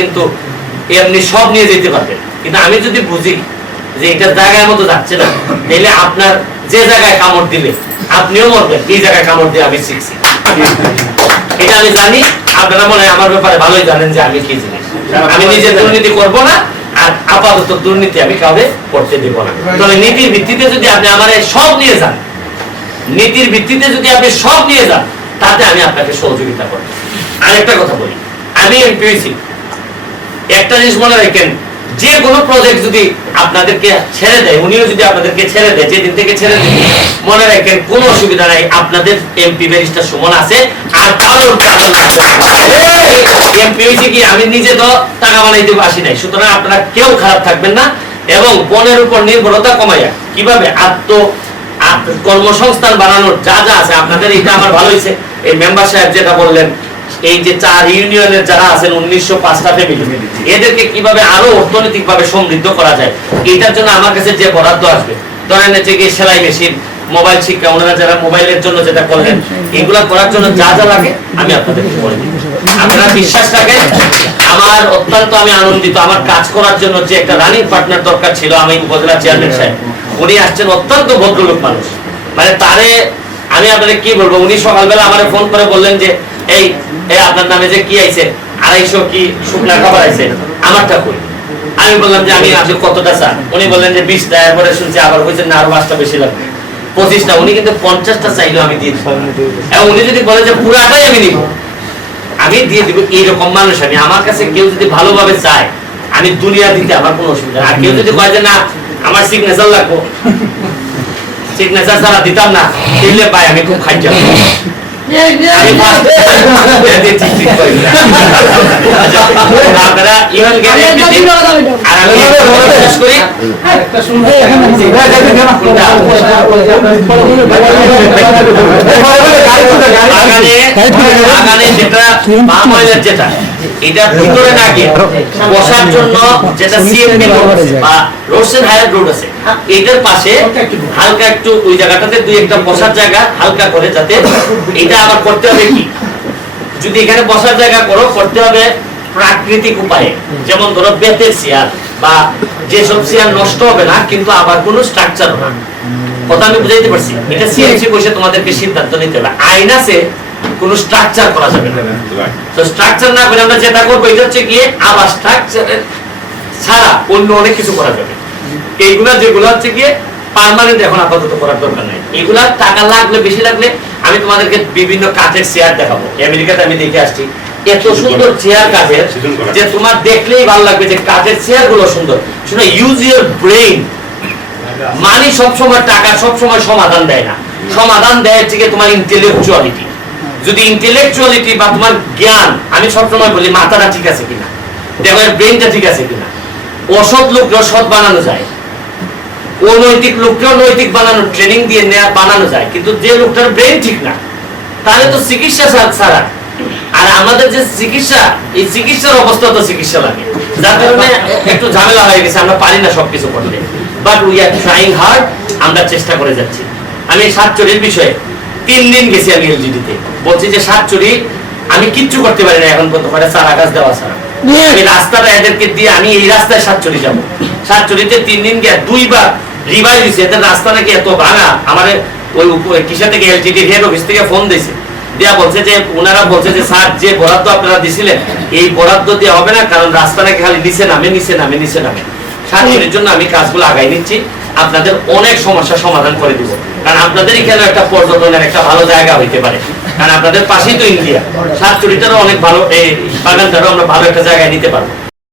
কিন্তু এমনি সব নিয়ে যেতে পারবেন। কিন্তু আমি যদি বুঝি যে এটা জায়গায় মতো যাচ্ছে না, তাহলে আপনার যে জায়গায় কামড় দিলে আপনিও মরবেন, এই জায়গায় কামড় দিয়ে আমি শিখছি। এটা আমি জানি, আপনারা মনে হয় আমার ব্যাপারে ভালোই জানেন যে আমি কি জিনিস। আমি নিজে দুর্নীতি করব না, আর আপাতত দুর্নীতি আমি কাউকে করতে দেব না। তবে নীতির ভিত্তিতে যদি আপনি আমার সব নিয়ে যান, নীতির ভিত্তিতে যদি আপনি সব নিয়ে যান, তাতে আমি আপনাকে সহযোগিতা করব। আরেকটা কথা বলি, আমি এমপিসি একটা জিনিস মনে রাখেন, যে কোনো প্রজেক্ট যদি আপনাদেরকে ছেড়ে দেয়, উনিও যদি আপনাদেরকে ছেড়ে দেয়, যেদিন থেকে ছেড়ে দেয় মনে রাখেন কোনো অসুবিধা নাই, আপনাদের এমপি ব্যারিস্টার সুমন আছে, আর কারোর এমপি হয়েছে কি, আমি নিজে তো টাকা বানাইতে নাই, সুতরাং আপনারা কেউ খারাপ থাকবেন না, এবং বনের উপর নির্ভরতা কমাইয়া, কীভাবে আত্ম- কর্মসংস্থান বানানোর যা যা আছে, আপনাদের এটা আমার ভালো হয়েছে। এই মেম্বার সাহেব যেটা বললেন এই যে চার ইউনিয়নের যারা আছেন, উনিশশো পাঁচটা ফ্যামিলি এদেরকে কীভাবে আরও অর্থনৈতিক ভাবে সমৃদ্ধ করা যায়? এটার জন্য আমার কাছে যে বরাদ্দ আসবে, ধরেন হচ্ছে কি সেলাই মেশিন, মোবাইল শিক্ষা, ওনারা যারা মোবাইলের জন্য যেটা করলেন, এগুলা করার জন্য যা যা লাগে, আমি আপনাদেরকে করে দিব আপনারা বিশ্বাস রাখেন, আমার অত্যন্ত আমি আনন্দিত, আমার কাজ করার জন্য যে একটা রানিং পার্টনার দরকার ছিল, আমি উপজেলা চেয়ারম্যান সাহেব, উনি আসছেন অত্যন্ত ভদ্রলোক মানুষ। মানে তারে আমি আপনাদের কি বলব? উনি সকালবেলা আমার ফোন করে বললেন যে, এই এই আপনার নামে যে কি আইছে? আড়াইশো কি শুকনা খাবার আইছে? আমারটা কই? আমি বললাম যে, আমি আসলে কতটা চান উনি বললেন যে, বিশটা। এরপরে শুনছি আবার বলছেন না, আরও পাঁচটা বেশি লাগবে। পঁচিশটা, উনি কিন্তু পঞ্চাশটা চাইলেও আমি দিয়ে দিব। এবং উনি যদি বলে যে, পুরাটাই আমি নিব। আমি দিয়ে দিব এইরকম মানুষ আমি। আমার কাছে কেউ যদি ভালোভাবে চায়, আমি দুনিয়া দিতে আমার কোনো অসুবিধা। আর কেউ যদি কয় যে, না, আমার সিগনেচার লাগবো। সিগনেচার ছাড়া দিতাম না দিলে পাই আমি খুব খাই যাব। আচ্ছা, বাগানে যেটা যেটা। এটা ভিতরে না গিয়ে বসার জন্য যেটা বা রোডসেন হায়ার রোড আছে। এটার পাশে হালকা একটু ওই জায়গাটাতে দুই একটা বসার জায়গা হালকা করে যাতে এটা আবার করতে হবে কি? যদি এখানে বসার জায়গা করো করতে হবে প্রাকৃতিক উপায়ে। যেমন ধরো বেতের চেয়ার বা যেসব চেয়ার নষ্ট হবে না কিন্তু আবার কোনো স্ট্রাকচার না। কথা আমি বুঝাইতে পারছি। এটা সিএনসি বসে তোমাদেরকে সিদ্ধান্ত নিতে হবে। আইন আছে কোনো স্ট্রাকচার করা যাবে না। তো স্ট্রাকচার না করে আমরা যেটা করব এটা হচ্ছে গিয়ে আবার স্ট্রাকচারের ছাড়া অন্য অনেক কিছু করা যাবে। এইগুলা যেগুলো হচ্ছে গিয়ে পার্মানেন্ট এখন আপাতত করার দরকার নাই। এগুলা টাকা লাগলে বেশি লাগলে আমি তোমাদেরকে বিভিন্ন কাঠের চেয়ার দেখাবো। আমেরিকাতে আমি দেখে আসছি এত সুন্দর চেয়ার কাঠের যে তোমার দেখলেই ভালো লাগবে যে কাঠের চেয়ারগুলো সুন্দর। শুনে ইউজ ইউর ব্রেইন মানি সবসময় টাকা সবসময় সমাধান দেয় না। সমাধান দেয় হচ্ছে তোমার ইন্টেলেকচুয়ালিটি যদি ইন্টেলেকচুয়ালিটি বা তোমার জ্ঞান, আমি সবসময় বলি মাথাটা ঠিক আছে কিনা? দেখো ব্রেনটা ঠিক আছে কিনা? অসৎ লোককেও সৎ বানানো যায়। অনৈতিক লোককেও নৈতিক বানানো ট্রেনিং দিয়ে নেয়া, বানানো যায়। কিন্তু যে লোকটার ব্রেন ঠিক না, তাহলে তো চিকিৎসা ছাড়া- আর আমাদের যে চিকিৎসা, এই চিকিৎসার অবস্থা তো চিকিৎসা লাগে। যার কারণে একটু ঝামেলা হয়ে গেছে, আমরা পারি না সবকিছু করতে। But we are trying hard আমরা চেষ্টা করে যাচ্ছি। আমি সাতচুরির বিষয়ে তিন দিন গেছি আমি এলজিডিতে বলছি যে সাতচুরি আমি কিচ্ছু করতে পারি না এখন পর্যন্ত। মানে চারা গাছ দেওয়া ছাড়া আমি রাস্তাটা এদেরকে দিয়ে আমি এই রাস্তায় সাতচুরি যাব। সাতচুরিতে তিন দিন গিয়ে দুইবার রিভাইজ দিয়েছে এদের রাস্তা নাকি এত ভাঙা। আমার ওই কিসা থেকে এলজিডি হেড অফিস থেকে ফোন দিয়েছে। দিয়া বলছে যে ওনারা বলছে যে স্যার যে বরাদ্দ আপনারা দিছিলেন এই বরাদ্দ দেওয়া হবে না। কারণ রাস্তা নাকি খালি নিচে নামে নিচে নামে নিচে নামে। সাতচুরির জন্য আমি কাজগুলো আগাই নিচ্ছি। আপনাদের অনেক সমস্যা সমাধান করে দিব। কারণ আপনাদেরই এখানে একটা পর্যটনের একটা ভালো জায়গা হইতে পারে। কারণ আপনাদের পাশেই তো ইন্ডিয়া। সাতচুরিটারও অনেক ভালো, এই বাগানটারও আমরা ভালো একটা জায়গায় নিতে পারব।